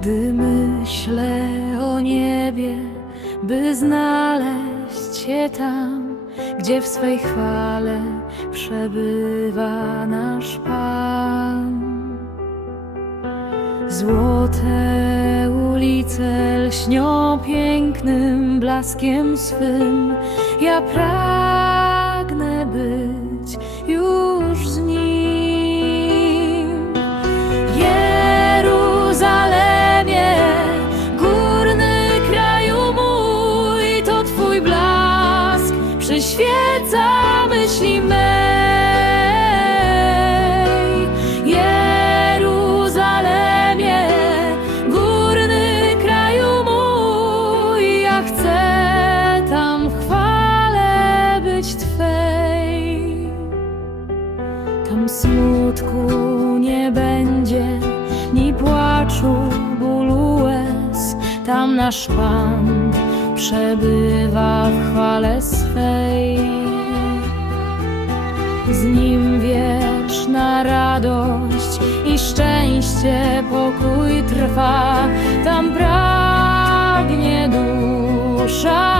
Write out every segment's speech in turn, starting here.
Gdy myślę o niebie, by znaleźć się tam, gdzie w swej chwale przebywa nasz Pan. Złote ulice lśnią pięknym blaskiem swym, ja pragnę być przyświeca myśli mej. Jeruzalemie, górny kraju mój, ja chcę tam chwale być Twej. Tam smutku nie będzie, ni płaczu, bólu łez. Tam nasz Pan przebywa w chwale swej. Z Nim wieczna radość i szczęście, pokój trwa. Tam pragnie dusza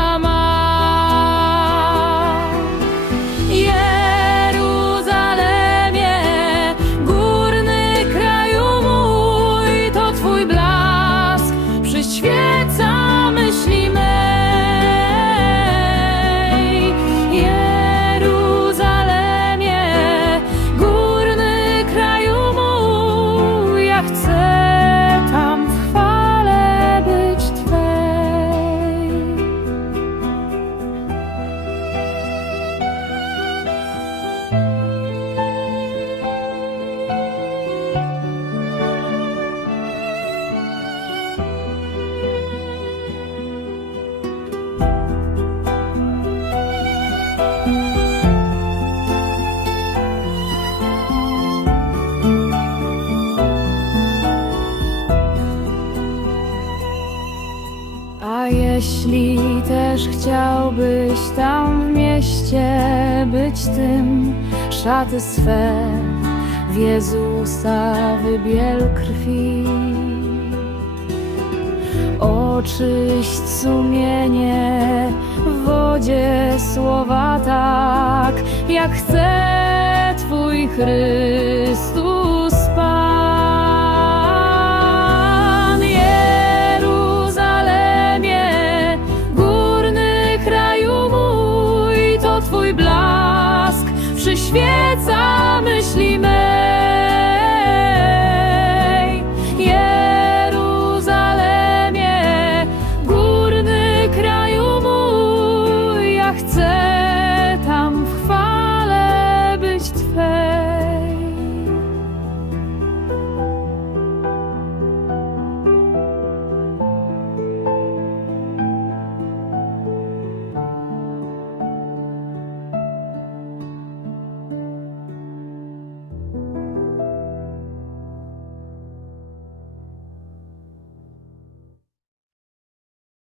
jeśli też chciałbyś tam w mieście być tym, szaty swe w Jezusa wybiel krwi. Oczyść sumienie w wodzie słowa tak, jak chce Twój Chrystus